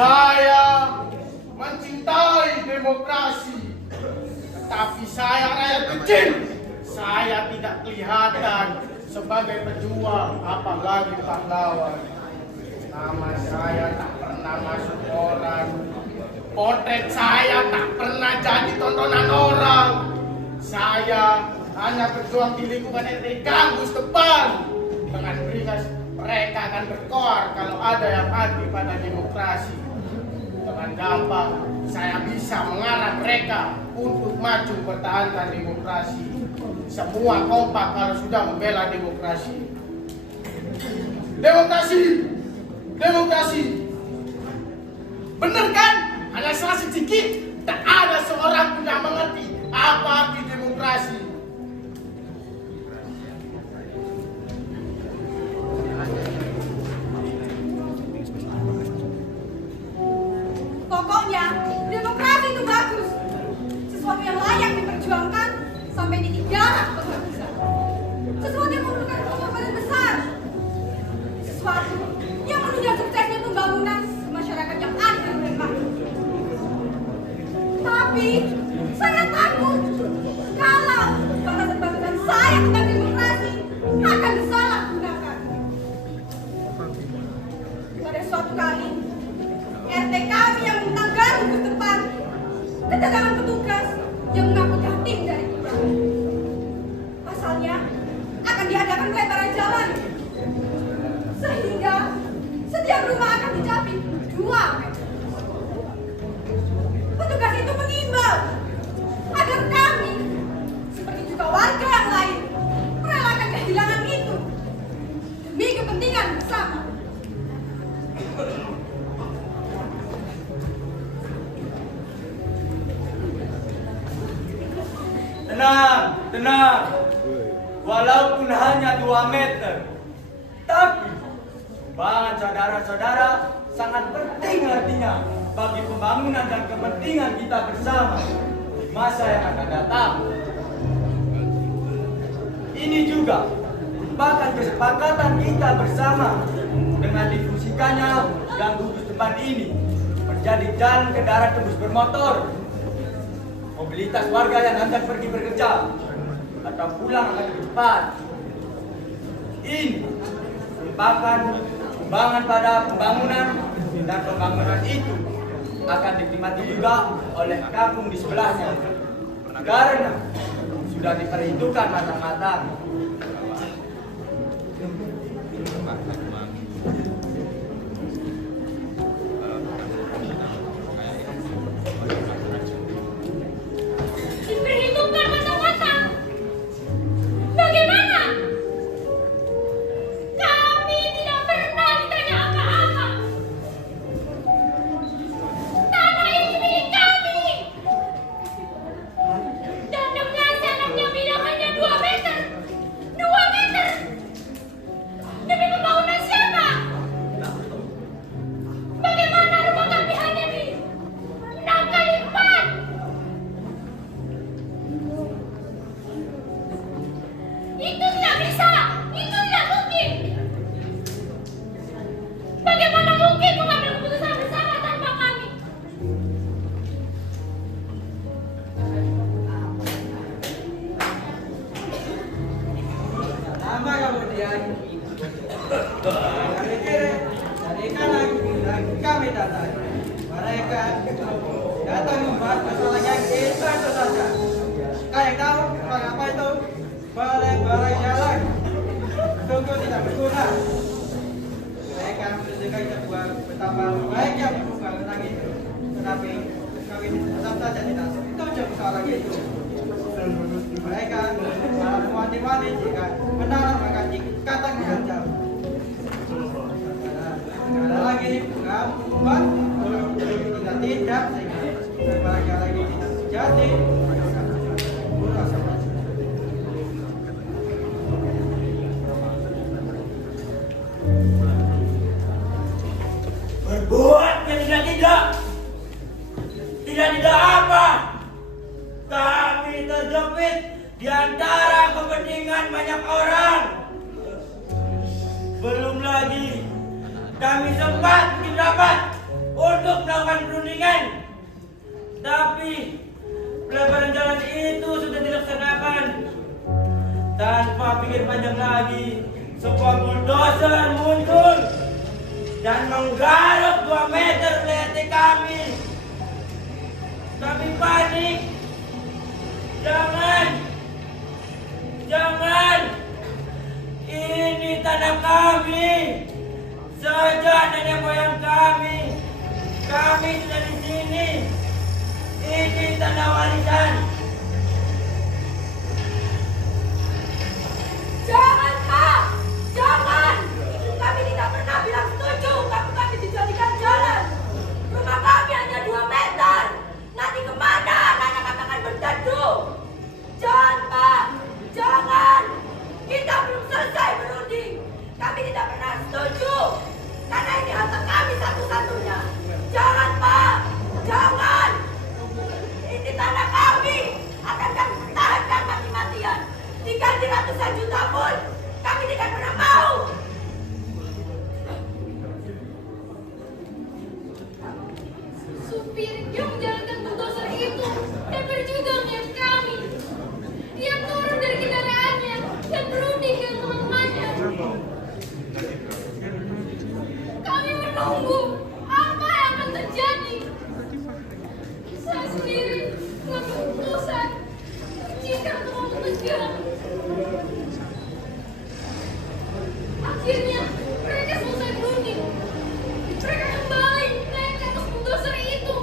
Saya mencintai demokrasi, tapi saya rakyat kecil. Saya tidak kelihatan sebagai pejuang, apalagi pahlawan. Nama saya tak pernah masuk koran. Potret saya tak pernah jadi tontonan orang. Saya hanya berjuang di lingkungan RT kampus depan. Dengan beringas mereka akan berkoar kalau ada yang anti pada demokrasi. Dengan gampang saya bisa mengarah mereka untuk maju pertahankan demokrasi. Semua kompak kalau sudah membela demokrasi. Demokrasi, demokrasi. Bener kan? Hanya salah sedikit, tak ada seorang pun yang mengerti apa arti demokrasi. Pokoknya, demokrasi itu bagus. Sesuatu yang layak diperjuangkan sampai titik darah penghabisan. Sesuatu yang memerlukan pengorbanan besar. Sesuatu yang menunjang suksesnya pembangunan masyarakat yang adil dan makmur. Tapi, saya takut kalau batasan-batasan saya tentang demokrasi akan disalahgunakan. Pada suatu kali, RT kami yang menanggar bus depan kedatangan petugas yang mengaku jatim dari kita. Pasalnya akan diadakan pelebaran jalan sehingga setiap rumah akan dicapit 2 meter. Petugas itu mengimbau agar kami seperti juga warga yang lain merelakan kehilangan itu demi kepentingan bersama. Tenang, tenang. Walaupun hanya 2 meter, tapi sumbangan saudara-saudara sangat penting artinya bagi pembangunan dan kepentingan kita bersama di masa yang akan datang. Ini juga merupakan kesepakatan kita bersama dengan difungsikannya dan gugus depan ini menjadi jalan kendaraan tembus bermotor. Mobilitas warga yang hendak pergi bekerja atau pulang akan lebih cepat. Ini merupakan sumbangan pada pembangunan dan pembangunan itu akan dinikmati juga oleh kampung di sebelahnya karena sudah diperhitungkan matang-matang. Diperhitungkan matang-matang. Bagaimana? Kami tidak pernah ditanya apa-apa. Tanah ini milik kami. Dan dengan sanatnya bilang hanya 2 meter. 2 meter. Demi pembangunan siapa? Bagaimana rumah kami hanya di 6 kali 4? Itu tidak bisa, itu tidak mungkin. Bagaimana mungkin mengambil keputusan bersama tanpa kami? Lama kemudian dari kiri, dari kanan, dan kami datang. Mereka datang membahas masalah yang itu saja. Kalian tahu soal apa itu? Balai-balai jalan. Tunggu tidak berguna. Mereka menunjukkan sebuah betapa baiknya berubah tentang itu. Tetapi kami tetap saja tidak setuju soal itu. Mereka malah mewanti-wanti jika benar maka dikatakan dengan jauh. Ada lagi membuat kita tidak sehingga lagi tidak sejati. Berbuat tidak apa? Kami terjepit di antara kepentingan banyak orang. Belum lagi kami sempat bikin rapat untuk melakukan perundingan. Tapi pelebaran jalan itu sudah dilaksanakan. Tanpa pikir panjang lagi, sebuah bulldozer muncul dan menggaruk 2 meter melewati kami. Kami panik. Jangan. Ini tanah kami. Sejak nenek moyang kami sudah di sini. Ini tanah warisan. Jangan, Pak! Jangan! Kami tidak pernah bilang setuju kalau kami dijadikan jalan. Rumah kami hanya 2 meter. Nanti kemana anak-anak akan berteduh? Jangan, Pak! Jangan! Kita belum selesai berunding. Kami tidak pernah setuju. Karena ini harta kami satu-satunya. Jangan, Pak! Jangan! Ini tanah kami. Akan kami pertahankan mati-matian. Diganti ratusan juta pun kami tidak pernah mau. Supir yang menjalankan bulldozer itu dapat juga melihat kami. Dia turun dari kendaraannya dan berunding dengan teman-temannya. Kami menunggu apa yang akan terjadi. Saya sendiri mengambil keputusan jika untuk mengejar. Akhirnya mereka selesai berunding. Mereka kembali naik ke atas bulldozer itu.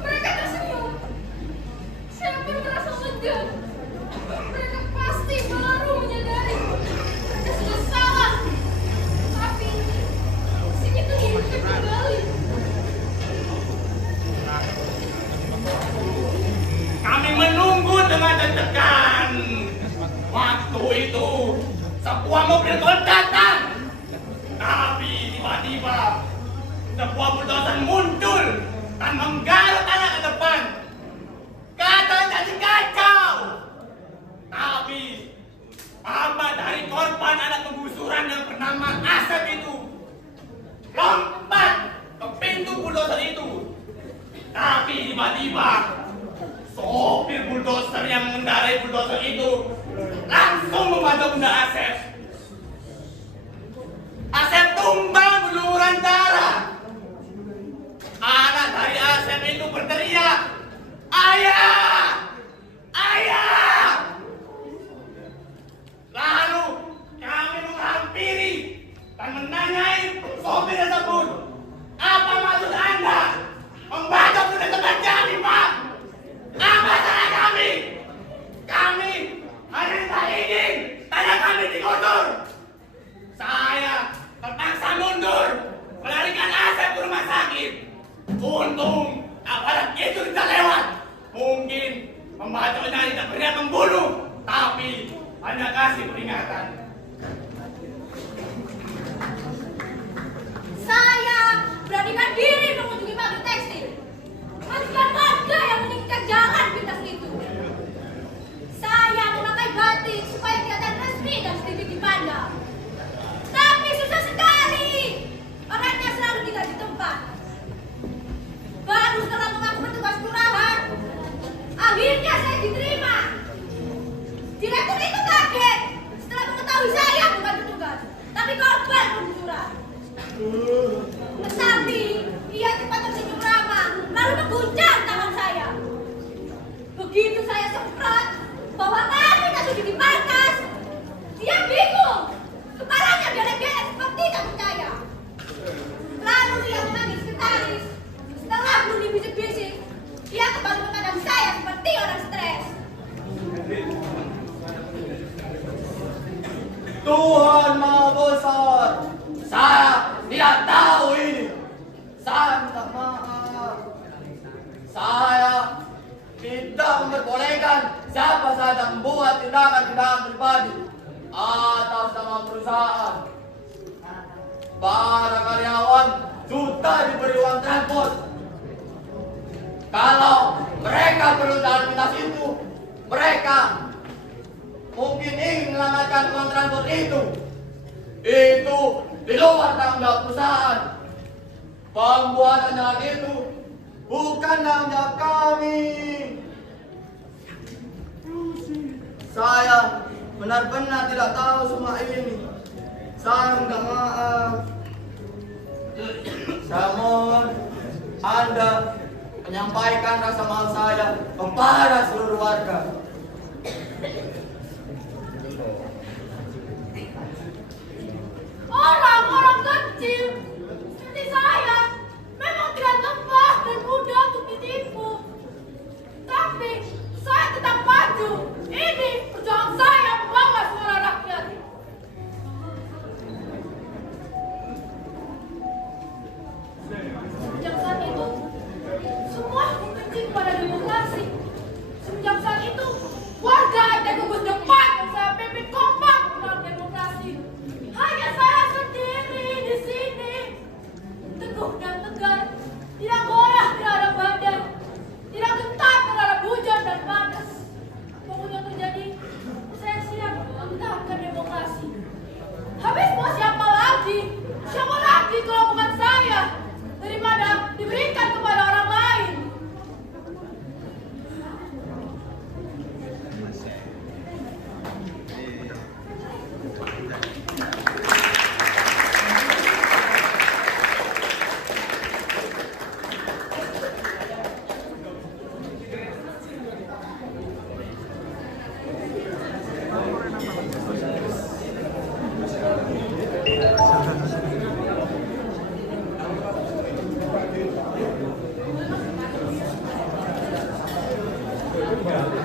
Mereka tersenyum. Saya pun merasa lega. Mereka pasti baru menyadari mereka sudah salah. Tapi segitu mereka kembali. Kami menunggu dengan deg-degan. Waktu itu sebuah mobil golf datang. Tapi tiba-tiba sebuah bulldozer muncul dan menggaruk tanah ke depan. Keadaan jadi kacau. Tapi apa dari korban anak penggusuran yang bernama Asep itu lompat ke pintu bulldozer itu. Tapi tiba-tiba sopir bulldozer yang mengendarai bulldozer itu langsung membantu Bunda Asep. Asep tumbang berlumuran darah. Anak dari Asep itu berteriak, "Ayah! Ayah!" Lalu kami menghampiri dan menanyai sopir tersebut, "Apa maksud Anda membacok Bunda teman kami, Pak? Apa salah kami? Kami hanya tak ingin tanah kami dikotor." Saya terpaksa mundur melarikan Asep ke rumah sakit. Untung aparat itu tidak lewat. Mungkin pembacoknya tidak berniat membunuh, tapi hanya kasih peringatan. Saya beranikan diri mengunjungi pabrik tekstil. Majikan warga yang meninggikan jalan pintas itu. Saya memakai batik supaya kelihatan resmi dan sedikit dipandang. Tapi susah sekali. Orangnya selalu tidak di tempat. Baru setelah mengaku petugas kelurahan, akhirnya saya diterima. Direktur itu kaget setelah mengetahui saya bukan petugas, tapi korban penggusuran. Tetapi ia cepat tersenyum ramah, lalu mengguncang tangan saya. Begitu saya semprot bahwa kami tak sudi dipangkas, dia bingung. Kepalanya geleng-geleng seperti tak percaya. Lalu dia memanggil sekretaris. Setelah bunyi bisik-bisik, dia kembali memandang saya seperti orang stres. Tuhan Maha Besar, saya tidak tahu ini. Saya minta maaf. Saya tidak memperbolehkan siapa saja membuat tindakan-tindakan pribadi atas nama perusahaan. Para karyawan sudah diberi uang transport. Kalau mereka perlu jalan pintas itu, mereka mungkin ingin menyelamatkan uang transport itu di luar tanggung jawab perusahaan. Pembuatan jalan itu bukan tanggung jawab kami. Saya benar-benar tidak tahu semua ini. Saya minta maaf. Saya mohon Anda menyampaikan rasa maaf saya kepada seluruh warga. Orang-orang kecil seperti saya memang tidak lemah dan mudah untuk ditipu. Tapi saya tetap maju. Ini perjuangan saya membawa suara rakyat. Sejak saat itu, semua membenci kepada demokrasi. Sejak saat itu, warga dan gugus depan yang saya pimpin kompak menolak demokrasi. Hanya saya sendiri di sini, teguh dan tegar, tidak goyah terhadap badan, tidak gentar terhadap hujan dan panas. Apapun yang terjadi, saya siap mempertahankan demokrasi. Habis mau siapa lagi? Siapa lagi kalau bukan saya? Daripada diberikan kepada orang lain.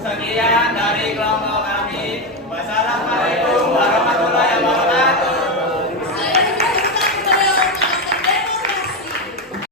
Sekian dari kelompok kami. Wassalamualaikum